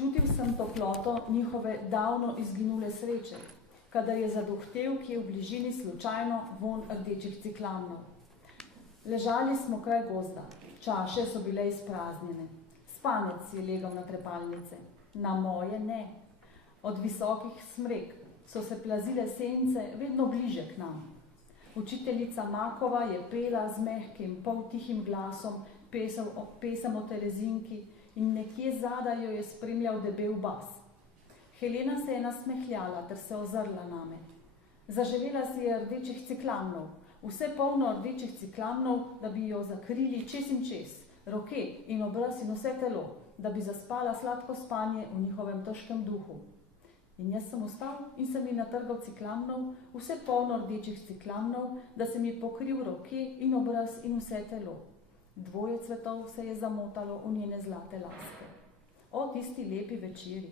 Čutil sem toploto njihove davno izginule sreče, kadar je zaduhtel, ki je v bližini slučajno vonj rdečih ciklamnov. Ležali smo kraj gozda, čaše so bile izpraznjene. Spanec je legal na trepalnice, na moje ne. Od visokih smrek so se plazile sence vedno bliže k nam. Učiteljica Makova je pela z mehkim, poltihim glasom pesem o Terezinki in nekje zadaj jo je spremljal debel bas. Helena se je nasmehljala ter se ozrla name. Zaželela si je rdečih ciklamnov, vse polno rdečih ciklamnov, da bi jo zakrili čez in čez, roke in obraz in vse telo, da bi zaspala sladko spanje v njihovem težkem duhu. In jaz sem ostal in sem ji natrgal ciklamnov, vse polno rdečih ciklamnov, da sem ji pokril roke in obraz in vse telo. Dvoje cvetov se je zamotalo v njene zlate laske. O tisti lepi večeri.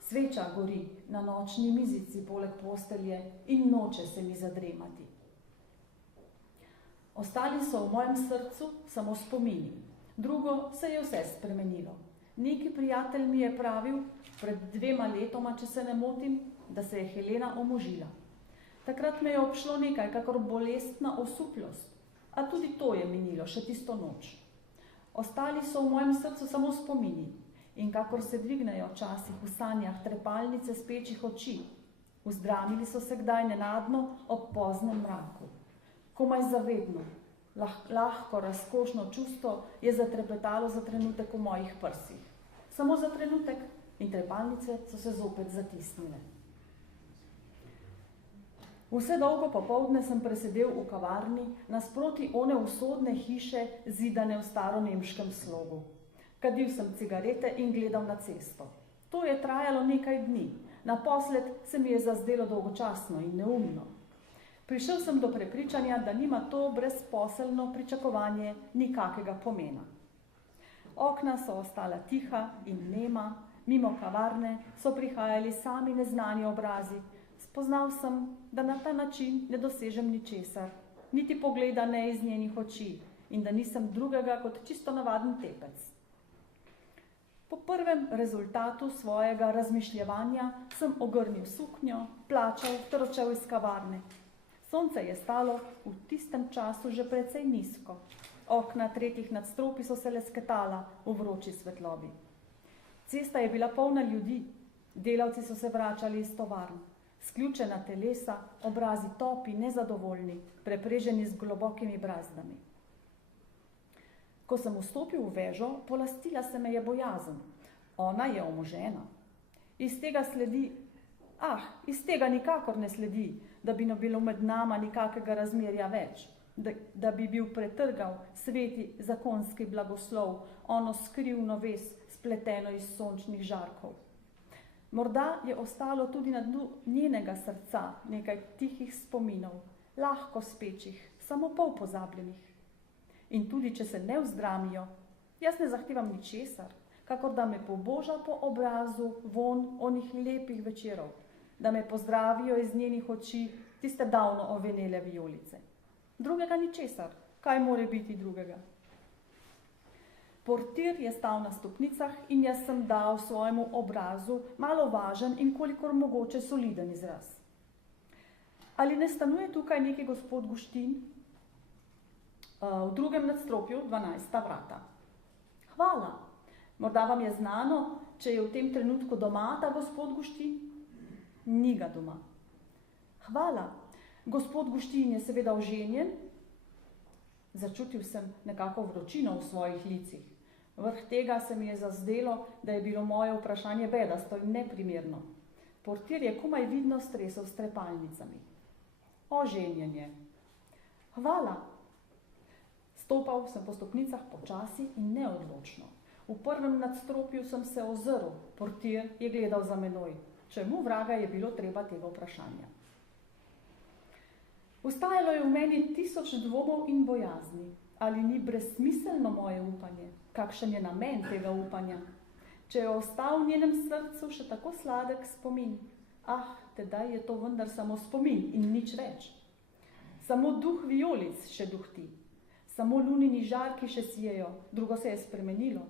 Sveča gori na nočni mizici poleg postelje in noče se mi zadremati. Ostali so v mojem srcu samo spomini. Drugo se je vse spremenilo. Neki prijatelj mi je pravil, pred 2 letoma, če se ne motim, da se je Helena omožila. Takrat me je obšlo nekaj, kakor bolestna osupljost, a tudi to je minilo še tisto noč. Ostali so v mojem srcu samo spomini in kakor se dvignejo včasih v sanjah trepalnice spečih oči, vzdramili so se kdaj nenadno ob poznem mraku. Komaj zavedno, lahko, razkošno čustvo je zatrepetalo za trenutek v mojih prsih. Samo za trenutek in trepalnice so se zopet zatisnile. Vse dolgo popoldne sem presedel v kavarni nasproti one usodne hiše, zidane v staronemškem slogu. Kadil sem cigarete in gledal na cesto. To je trajalo nekaj dni. Naposled se mi je zazdelo dolgočasno in neumno. Prišel sem do prepričanja, da nima to brezposelno pričakovanje nikakega pomena. Okna so ostala tiha in nema, mimo kavarne so prihajali sami neznani obrazi. Spoznal sem, da na ta način ne dosežem ničesar, niti pogleda ne iz njenih oči in da nisem drugega kot čisto navaden tepec. Po prvem rezultatu svojega razmišljevanja sem ogrnil suknjo, plačal ter odšel iz kavarne. Sonce je stalo v tistem času že precej nizko. Okna 3 nadstropij so se lesketala v vroči svetlobi. Cesta je bila polna ljudi, delavci so se vračali iz tovarn. Sključena telesa, obrazi topi, nezadovoljni, prepreženi z globokimi brazdami. Ko sem vstopil v vežo, polastila se me je bojazen. Ona je omožena. Iz tega nikakor ne sledi, da bi bilo med nama nikakega razmerja več, da bi bil pretrgal sveti zakonski blagoslov, ono skrivno vez, spleteno iz sončnih žarkov. Morda je ostalo tudi na dnu njenega srca nekaj tihih spominov, lahko spečih, samo pol pozabljenih. In tudi, če se ne vzdramijo, jaz ne zahtevam ničesar, kakor da me poboža po obrazu vonj onih lepih večerov, da me pozdravijo iz njenih oči tiste davno ovenele vijolice. Drugega ničesar, kaj more biti drugega? Portir je stal na stopnicah in jaz sem dal svojemu obrazu malo važen in kolikor mogoče soliden izraz. Ali ne stanuje tukaj neki gospod Guštin? V 2. nadstropju 12. vrata. Hvala. Morda vam je znano, če je v tem trenutku doma ta gospod Guštin? Ni ga doma. Hvala. Gospod Guštin je seveda oženjen? Začutil sem nekako vročino v svojih licih. Vrh tega se mi je zazdelo, da je bilo moje vprašanje bedasto in neprimerno. Portir je komaj vidno stresel s trepalnicami. Oženjen je. Hvala. Stopal sem po stopnicah počasi in neodločno. V 1. nadstropju sem se ozrl, portir je gledal za menoj. Čemu vraga je bilo treba tega vprašanja? Ustajalo je v meni 1000 dvomov in bojazni. Ali ni brezsmiselno moje upanje? Kakšen je namen tega upanja? Če je ostal v njenem srcu še tako sladek spomin, tedaj je to vendar samo spomin in nič več. Samo duh vijolic še duhti, samo lunini žarki še sijejo, drugo se je spremenilo.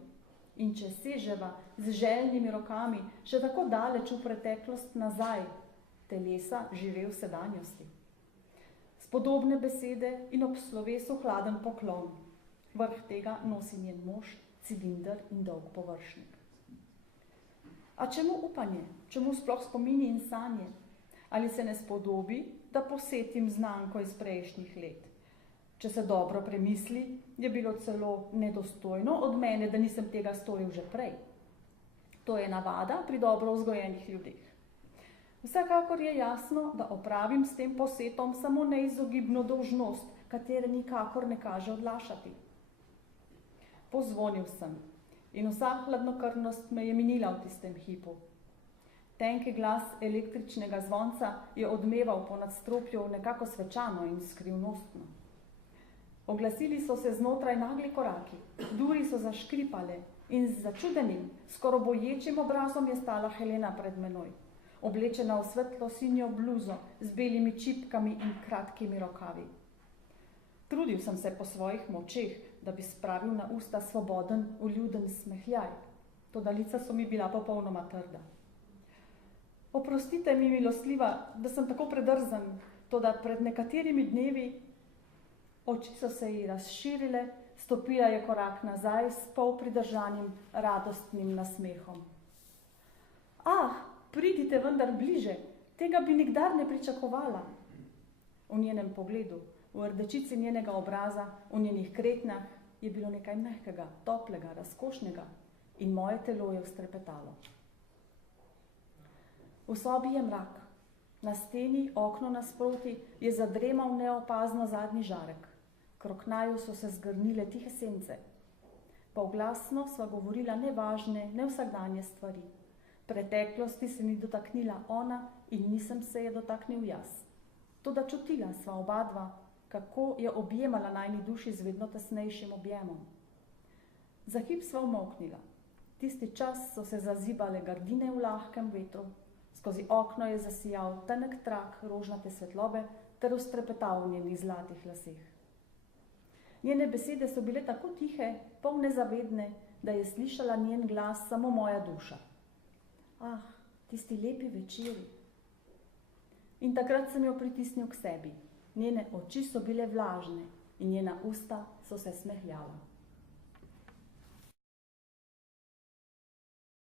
In če seževa z željnimi rokami še tako daleč v preteklost nazaj, telesa žive v sedanjosti. Spodobne besede in ob slovesu hladen poklon. Vrh tega nosi njen mož, cilinder in dolg površnik. A čemu upanje? Čemu sploh spomini in sanje? Ali se ne spodobi, da posetim znanko iz prejšnjih let? Če se dobro premisli, je bilo celo nedostojno od mene, da nisem tega storil že prej. To je navada pri dobro vzgojenih ljudeh. Vsekakor je jasno, da opravim s tem posetom samo neizogibno dolžnost, katere nikakor ne kaže odlašati. Pozvonil sem in vsa hladnokrvnost me je minila v tistem hipu. Tenki glas električnega zvonca je odmeval po nadstropju nekako svečano in skrivnostno. Oglasili so se znotraj nagli koraki, duri so zaškripale in z začudenim, skoro boječim obrazom je stala Helena pred menoj, oblečena v svetlo sinjo bluzo z belimi čipkami in kratkimi rokavi. Trudil sem se po svojih močeh, da bi spravil na usta svoboden, vljuden smehljaj, toda lica so mi bila popolnoma trda. Oprostite mi, milostljiva, da sem tako predrzen, toda pred nekaterimi dnevi oči so se ji razširile, stopila je korak nazaj s polpridržanim radostnim nasmehom. Ah, pridite vendar bliže, tega bi nikdar ne pričakovala. V njenem pogledu, v rdečici njenega obraza, v njenih kretnjah je bilo nekaj mehkega, toplega, razkošnega in moje telo je vztrepetalo. V sobi je mrak. Na steni, okno nasproti, je zadremal neopazno zadnji žarek. Krog naju so se zgrnile tihe sence. Polglasno sva govorila nevažne, nevsakdanje stvari. Preteklosti se ni dotaknila ona in nisem se je dotaknil jaz. Toda čutila sva oba dva, kako je objemala najni duši z vedno tesnejšim objemom. Za hip sva umolknila. Tisti čas so se zazibale gardine v lahkem vetru, skozi okno je zasijal tenek trak rožnate svetlobe ter vztrepetal v njenih zlatih laseh. Njene besede so bile tako tihe, polne zavedne, da je slišala njen glas samo moja duša. Ah, tisti lepi večeri. In takrat sem jo pritisnil k sebi. Njene oči so bile vlažne in njena usta so se smehljala.